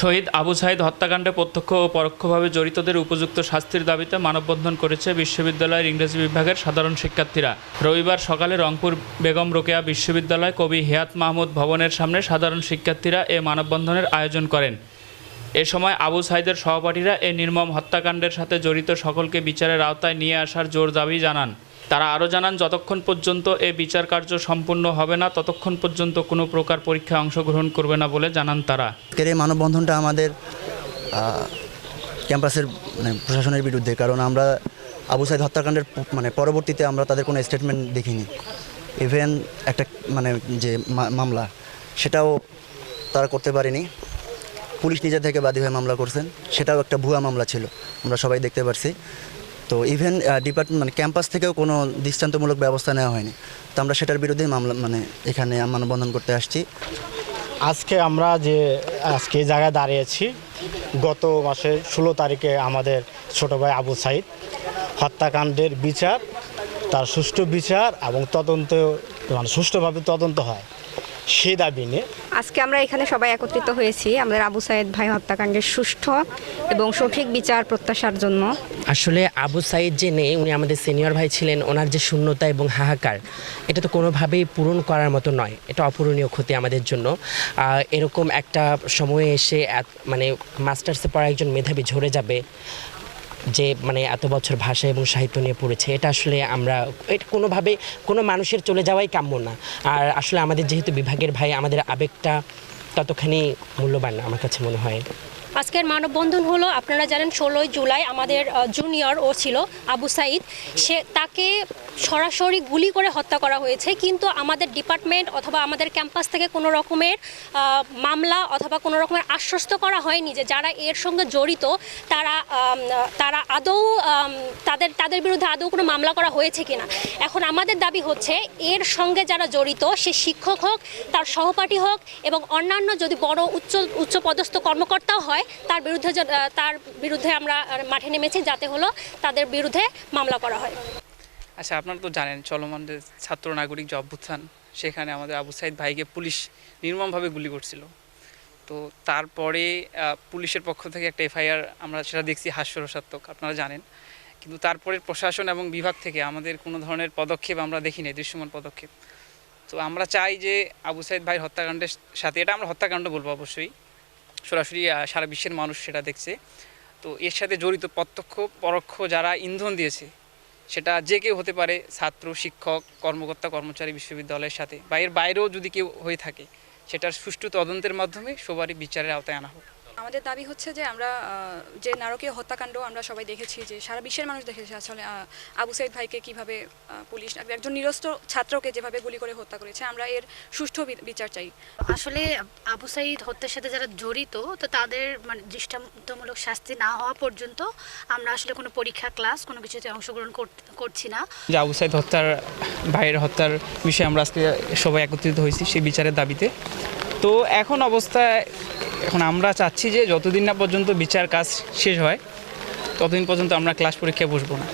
শহীদ আবু সাইদ হত্যাকাণ্ডে প্রত্যক্ষ ও পরোক্ষভাবে জড়িতদের উপযুক্ত শাস্তির দাবিতে মানববন্ধন করেছে বিশ্ববিদ্যালয়ের ইংরেজি বিভাগের সাধারণ শিক্ষার্থীরা। রবিবার সকালে রংপুর বেগম রোকেয়া বিশ্ববিদ্যালয় কবি হেয়াত মাহমুদ ভবনের সামনে সাধারণ শিক্ষার্থীরা এ মানববন্ধনের আয়োজন করেন। এ সময় আবু সাইদের সহপাঠীরা এ নির্মম হত্যাকাণ্ডের সাথে জড়িত সকলকে বিচারের আওতায় নিয়ে আসার জোর দাবি জানান। তারা আরও জানান, যতক্ষণ পর্যন্ত এ বিচার কার্য সম্পূর্ণ হবে না, ততক্ষণ পর্যন্ত কোনো প্রকার পরীক্ষায় অংশগ্রহণ করবে না বলে জানান তারা। এই মানববন্ধনটা আমাদের ক্যাম্পাসের মানে প্রশাসনের বিরুদ্ধে, কারণ আমরা আবু সাইদ হত্যাকাণ্ডের মানে পরবর্তীতে আমরা তাদের কোনো স্টেটমেন্ট দেখিনি। ইভেন একটা মানে যে মামলা, সেটাও তারা করতে পারেনি। পুলিশ নিজে থেকে বাদী হয়ে মামলা করছেন, সেটাও একটা ভুয়া মামলা ছিল, আমরা সবাই দেখতে পারছি। তো ইভেন ডিপার্টমেন্ট মানে ক্যাম্পাস থেকেও কোনো দৃষ্টান্তমূলক ব্যবস্থা নেওয়া হয়নি। তো আমরা সেটার বিরুদ্ধেই মামলা মানে এখানে মানববন্ধন করতে আসছি। আজকে আমরা যে, আজকে জায়গায় দাঁড়িয়েছি, গত মাসে ষোলো তারিখে আমাদের ছোট ভাই আবু সাইদ হত্যাকাণ্ডের বিচার, তার সুষ্ঠু বিচার এবং তদন্ত মানে সুষ্ঠুভাবে তদন্ত হয়। সেই দাবি নিয়ে আজকে আমরা এখানে সবাই একত্রিত হয়েছি। আমাদের আবু সাইদ ভাই হত্যাকাণ্ডের সুষ্ঠু এবং সঠিক বিচার প্রত্যাশার জন্য। আসলে আবু সাইদ যে নেই উনি আমাদের সিনিয়র ভাই ছিলেন ওনার যে শূন্যতা এবং হাহাকার এটা তো কোনোভাবেই পূরণ করার মতো নয়। এটা অপূরণীয় ক্ষতি আমাদের জন্য। এরকম একটা সময়ে এসে মানে মাস্টার্সে পড়া একজন মেধাবী ঝরে যাবে যে মানে এত বছর ভাষা এবং সাহিত্য নিয়ে পড়েছে, এটা আসলে আমরা এটা কোনোভাবে কোনো মানুষের চলে যাওয়াই কাম্য না। আর আসলে আমাদের যেহেতু বিভাগের ভাই, আমাদের আবেগটা ততখানি মূল্যবান আমার কাছে মনে হয়। আজকের মানববন্ধন হলো, আপনারা জানেন, ষোলোই জুলাই আমাদের জুনিয়র ও ছিল, আবু সাইদ সে, তাকে সরাসরি গুলি করে হত্যা করা হয়েছে, কিন্তু আমাদের ডিপার্টমেন্ট অথবা আমাদের ক্যাম্পাস থেকে কোনো রকমের মামলা অথবা কোনো রকমের আশ্বস্ত করা হয়নি যে যারা এর সঙ্গে জড়িত, তারা তারা আদৌ তাদের তাদের বিরুদ্ধে আদৌ কোনো মামলা করা হয়েছে কিনা। এখন আমাদের দাবি হচ্ছে, এর সঙ্গে যারা জড়িত, সে শিক্ষক হোক, তার সহপাঠী হোক এবং অন্যান্য যদি বড় উচ্চ, উচ্চপদস্থ কর্মকর্তাও হয় তার বিরুদ্ধে তার বিরুদ্ধে আমরা মাঠে নেমেছি যাতে হলো তাদের বিরুদ্ধে মামলা করা হয়। আচ্ছা আপনারা তো জানেন চলমান ছাত্র নাগরিক যে অভ্যুত্থান, সেখানে আমাদের আবু সাইদ ভাইকে পুলিশ নির্মমভাবে গুলি করছিল। তো তারপরে পুলিশের পক্ষ থেকে একটা এফআইআর আমরা সেটা দেখছি হাস্যরসাত্মক, আপনারা জানেন। কিন্তু তারপরে প্রশাসন এবং বিভাগ থেকে আমাদের কোনো ধরনের পদক্ষেপ আমরা দেখি নাই দৃশ্যমান পদক্ষেপ। তো আমরা চাই যে আবু সাইদ ভাই হত্যাকাণ্ডের সাথে, এটা আমরা হত্যাকাণ্ড বলব অবশ্যই সরাসরি সারা বিশ্বের মানুষ সেটা দেখছে। তো এর সাথে জড়িত প্রত্যক্ষ, পরোক্ষ যারা ইন্ধন দিয়েছে, সেটা যে কেউ হতে পারে, ছাত্র, শিক্ষক, কর্মকর্তা, কর্মচারী, বিশ্ববিদ্যালয়ের সাথে বা এর বাইরেও যদি কেউ হয়ে থাকে, সেটার সুষ্ঠু তদন্তের মাধ্যমে সবারই বিচারের আওতায় আনা হোক। আমাদের দাবি হচ্ছে যে আমরা যে নারকীয় হত্যাকাণ্ড আমরা সবাই দেখেছি যে সারা বিশ্বের মানুষ দেখেছে আসলে আবু সাইদ ভাইকে কীভাবে পুলিশ একজন নিরস্ত্র ছাত্রকে যেভাবে গুলি করে হত্যা করেছে আমরা এর সুষ্ঠু বিচার চাই। আসলে আবু সাইদ হত্যার সাথে যারা জড়িত তো তাদের মানে দৃষ্টান্তমূলক শাস্তি না হওয়া পর্যন্ত আমরা আসলে কোনো পরীক্ষা ক্লাস কোনো কিছুতে অংশগ্রহণ কর- করছি না। যে আবু সাইদ হত্যার ভাইয়ের হত্যার বিষয়ে আমরা আজকে সবাই একত্রিত হয়েছি সেই বিচারের দাবিতে। তো এখন অবস্থায় এখন আমরা চাচ্ছি যে যতদিন না পর্যন্ত বিচার কাজ শেষ হয়, ততদিন পর্যন্ত আমরা ক্লাস পরীক্ষায় বসবো না।